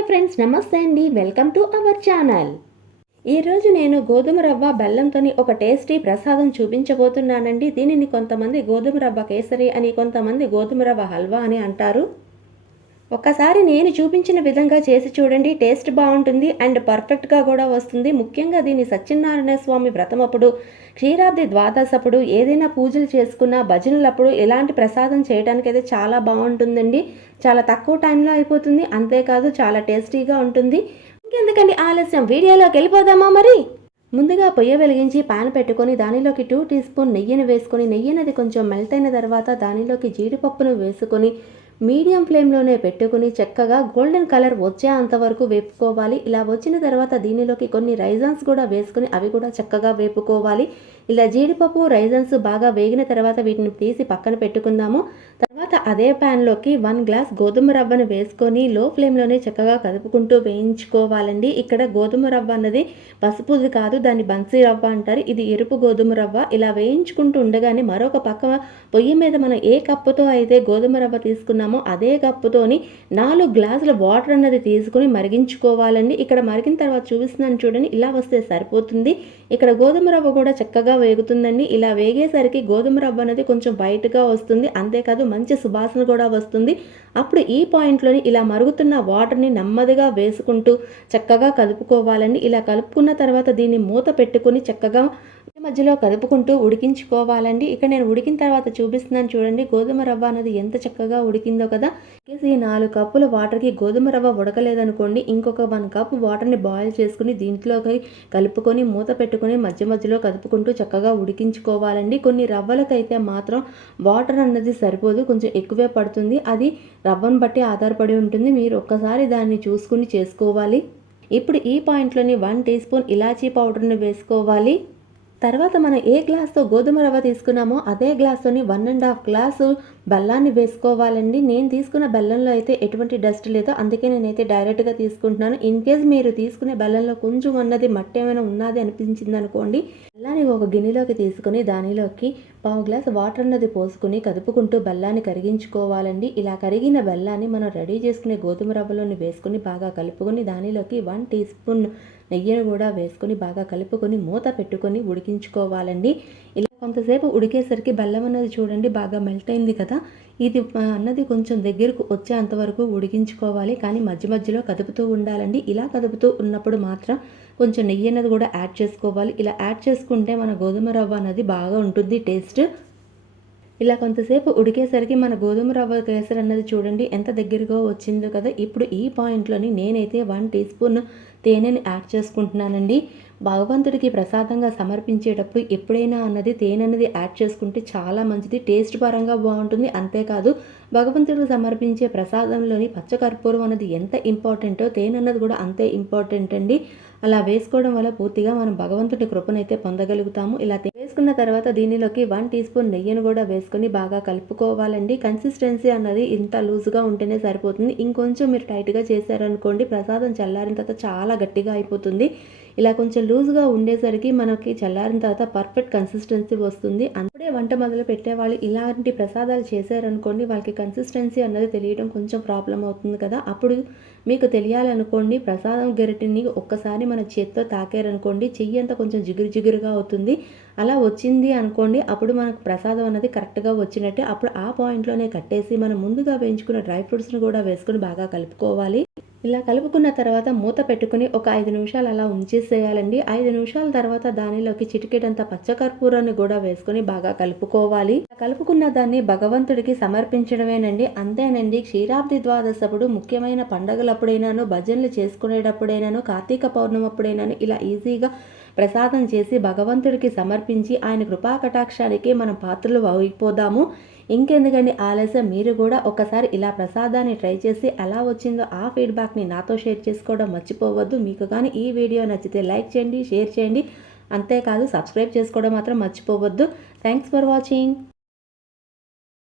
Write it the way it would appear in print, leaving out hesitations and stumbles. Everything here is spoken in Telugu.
హాయ్ ఫ్రెండ్స్, నమస్తే అండి. Welcome to our channel. ఈరోజు నేను గోధుమ రవ్వ బెల్లంతోని ఒక టేస్టీ ప్రసాదం చూపించబోతున్నానండి. దీనిని కొంతమంది గోధుమ రవ్వ కేసరి అని, కొంతమంది గోధుమ రవ్వ హల్వా అని అంటారు. ఒక్కసారి నేను చూపించిన విధంగా చేసి చూడండి. టేస్ట్ బాగుంటుంది అండ్ పర్ఫెక్ట్గా కూడా వస్తుంది. ముఖ్యంగా దీన్ని సత్యనారాయణ స్వామి వ్రతం అప్పుడు, క్షీరాబ్ది ద్వాదశి అప్పుడు, ఏదైనా పూజలు చేసుకున్న భజనలప్పుడు ఇలాంటి ప్రసాదం చేయడానికైతే చాలా బాగుంటుందండి. చాలా తక్కువ టైంలో అయిపోతుంది. అంతేకాదు చాలా టేస్టీగా ఉంటుంది. ఇంకెందుకండి ఆలస్యం, వీడియోలోకి వెళ్ళిపోదామా మరి. ముందుగా పొయ్యి వెలిగించి పాన్ పెట్టుకొని దానిలోకి 2 టీ స్పూన్ నెయ్యిని వేసుకొని, నెయ్యి అనేది కొంచెం మెల్ట్ అయిన తర్వాత దానిలోకి జీడిపప్పును వేసుకొని మీడియం ఫ్లేమ్లోనే పెట్టుకుని చక్కగా గోల్డెన్ కలర్ వచ్చే అంతవరకు వేపుకోవాలి. ఇలా వచ్చిన తర్వాత దీనిలోకి కొన్ని రైజన్స్ కూడా వేసుకొని అవి కూడా చక్కగా వేపుకోవాలి. ఇలా జీడిపప్పు రైజన్స్ బాగా వేగిన తర్వాత వీటిని తీసి పక్కన పెట్టుకుందాము. తర్వాత అదే ప్యాన్లోకి 1 గ్లాస్ గోధుమ రవ్వను వేసుకొని లో ఫ్లేమ్లోనే చక్కగా కలుపుకుంటూ వేయించుకోవాలండి. ఇక్కడ గోధుమ రవ్వ అన్నది పసుపుది కాదు, దాన్ని బన్సీ రవ్వ అంటారు. ఇది ఎరుపు గోధుమ రవ్వ. ఇలా వేయించుకుంటూ ఉండగానే మరొక పక్క పొయ్యి మీద మనం ఏ కప్పుతో అయితే గోధుమ రవ్వ తీసుకున్నామో అదే కప్పుతోని 4 గ్లాసుల వాటర్ అన్నది తీసుకుని మరిగించుకోవాలండి. ఇక్కడ మరిగిన తర్వాత చూపిస్తున్నాను చూడండి, ఇలా వస్తే సరిపోతుంది. ఇక్కడ గోధుమ రవ్వ కూడా చక్కగా వేగుతుందండి. ఇలా వేగేసరికి గోధుమ రవ్వ అనేది కొంచెం వైట్గా వస్తుంది. అంతేకాదు మంచి సువాసన కూడా వస్తుంది. అప్పుడు ఈ పాయింట్లోని ఇలా మరుగుతున్న వాటర్ని నెమ్మదిగా వేసుకుంటూ చక్కగా కలుపుకోవాలండి. ఇలా కలుపుకున్న తర్వాత దీన్ని మూత పెట్టుకుని చక్కగా మధ్యలో కలుపుకుంటూ ఉడికించుకోవాలండి. ఇక్కడ నేను ఉడికిన తర్వాత చూపిస్తున్నాను చూడండి, గోధుమ రవ్వ అనేది ఎంత చక్కగా ఉడికిందో కదా. ఈ 4 కప్పుల వాటర్కి గోధుమ రవ్వ ఉడకలేదనుకోండి, ఇంకొక 1 కప్ వాటర్ని బాయిల్ చేసుకుని దీంట్లోకి కలుపుకొని మూత పెట్టుకుని మధ్య మధ్యలో కలుపుకుంటూ చక్కగా ఉడికించుకోవాలండి. కొన్ని రవ్వలకైతే మాత్రం వాటర్ అన్నది సరిపోదు, కొంచెం ఎక్కువే పడుతుంది. అది రవ్వను బట్టి ఆధారపడి ఉంటుంది. మీరు ఒక్కసారి దాన్ని చూసుకుని చేసుకోవాలి. ఇప్పుడు ఈ పాయింట్లోని 1 టీ స్పూన్ ఇలాచీ పౌడర్ని వేసుకోవాలి. తర్వాత మనం ఏ గ్లాస్తో గోధుమ రవ్వ తీసుకున్నామో అదే గ్లాస్తోని 1.5 గ్లాసు బెల్లాన్ని వేసుకోవాలండి. నేను తీసుకున్న బెల్లంలో అయితే ఎటువంటి డస్ట్ లేదో, అందుకే నేనైతే డైరెక్ట్గా తీసుకుంటున్నాను. ఇన్ కేస్ మీరు తీసుకునే బెల్లంలో కొంచెం అన్నది మట్టి ఏమైనా ఉన్నది అనిపించింది అనుకోండి, బెల్లాన్ని ఒక గిన్నెలోకి తీసుకుని దానిలోకి 1/2 గ్లాస్ వాటర్ అన్నది పోసుకుని కదుపుకుంటూ బెల్లాన్ని కరిగించుకోవాలండి. ఇలా కరిగిన బెల్లాన్ని మనం రెడీ చేసుకునే గోధుమ రవ్వలోని వేసుకుని బాగా కలుపుకొని దానిలోకి 1 టీ స్పూన్ నెయ్యిని కూడా వేసుకొని బాగా కలుపుకొని మూత పెట్టుకొని ఉడికించుకోవాలండి. ఇలా కొంతసేపు ఉడికేసరికి బెల్లం అన్నది చూడండి బాగా మెల్ట్ అయింది కదా. ఇది అన్నది కొంచెం దగ్గరకు వచ్చే అంతవరకు ఉడికించుకోవాలి, కానీ మధ్య మధ్యలో కదుపుతూ ఉండాలండి. ఇలా కదుపుతూ ఉన్నప్పుడు మాత్రం కొంచెం నెయ్యి అన్నది కూడా యాడ్ చేసుకోవాలి. ఇలా యాడ్ చేసుకుంటే మన గోధుమ రవ్వ అన్నది బాగా ఉంటుంది టేస్ట్. ఇలా కొంతసేపు ఉడికేసరికి మన గోధుమ రవ్వ కేసరి అన్నది చూడండి ఎంత దగ్గరగా వచ్చిందో కదా. ఇప్పుడు ఈ పాయింట్లోని నేనైతే 1 టీ స్పూన్ తేనెని యాడ్ చేసుకుంటున్నానండి. భగవంతుడికి ప్రసాదంగా సమర్పించేటప్పుడు ఎప్పుడైనా అన్నది తేనె అనేది యాడ్ చేసుకుంటే చాలా మంచిది, టేస్ట్ పరంగా బాగుంటుంది. అంతేకాదు భగవంతుడికి సమర్పించే ప్రసాదంలోని పచ్చకర్పూరం అనేది ఎంత ఇంపార్టెంటో తేనె అన్నది కూడా అంతే ఇంపార్టెంట్ అండి. అలా వేసుకోవడం వల్ల పూర్తిగా మనం భగవంతుడి కృపనైతే పొందగలుగుతాము. ఇలా వేసుకున్న తర్వాత దీనిలోకి 1 టీ స్పూన్ నెయ్యిని కూడా వేసుకొని బాగా కలుపుకోవాలండి. కన్సిస్టెన్సీ అన్నది ఇంత లూజ్గా ఉంటేనే సరిపోతుంది. ఇంకొంచెం మీరు టైట్గా చేశారనుకోండి ప్రసాదం చల్లారిన తర్వాత చాలా గట్టిగా అయిపోతుంది. ఇలా కొంచెం లూజ్గా ఉండేసరికి మనకి చల్లారిన తర్వాత పర్ఫెక్ట్ కన్సిస్టెన్సీ వస్తుంది. అప్పుడే వంట మొదలు పెట్టేవాళ్ళు ఇలాంటి ప్రసాదాలు చేశారనుకోండి, వాళ్ళకి కన్సిస్టెన్సీ అన్నది తెలియడం కొంచెం ప్రాబ్లం అవుతుంది కదా. అప్పుడు మీకు తెలియాలనుకోండి, ప్రసాదం గరిటెని ఒక్కసారి మన చేత్తో తాకారనుకోండి చెయ్యి అంతా కొంచెం జిగురు జిగురుగా అవుతుంది. అలా వచ్చింది అనుకోండి, అప్పుడు మనకు ప్రసాదం అన్నది కరెక్ట్గా వచ్చినట్టే. అప్పుడు ఆ పాయింట్లోనే కట్టేసి మనం ముందుగా వేయించుకున్న డ్రై ఫ్రూట్స్ని కూడా వేసుకొని బాగా కలుపుకోవాలి. ఇలా కలుపుకున్న తర్వాత మూత పెట్టుకుని ఒక 5 నిమిషాలు అలా ఉంచేసేయాలండి. 5 నిమిషాల తర్వాత దానిలోకి చిటికెడంత పచ్చకర్పూరాన్ని కూడా వేసుకొని బాగా కలుపుకోవాలి. కలుపుకున్న దాన్ని భగవంతుడికి సమర్పించడమేనండి. అంతేనండి. క్షీరాబ్ది ద్వాదశి అప్పుడు, ముఖ్యమైన పండగలప్పుడైనాను, భజనలు చేసుకునేటప్పుడైనాను, కార్తీక పౌర్ణమి అప్పుడైనాను ఇలా ఈజీగా ప్రసాదం చేసి భగవంతుడికి సమర్పించి ఆయన కృపా కటాక్షానికి మనం పాత్రలు అయిపోదాము. ఇంకెందుకండి ఆలస్యం, మీరు కూడా ఒకసారి ఇలా ప్రసాదాన్ని ట్రై చేసి ఎలా వచ్చిందో ఆ ఫీడ్బ్యాక్ని నాతో షేర్ చేసుకోవడం మర్చిపోవద్దు. మీకు కానీ ఈ వీడియో నచ్చితే లైక్ చేయండి, షేర్ చేయండి. అంతేకాదు సబ్స్క్రైబ్ చేసుకోవడం మాత్రం మర్చిపోవద్దు. Thanks for watching.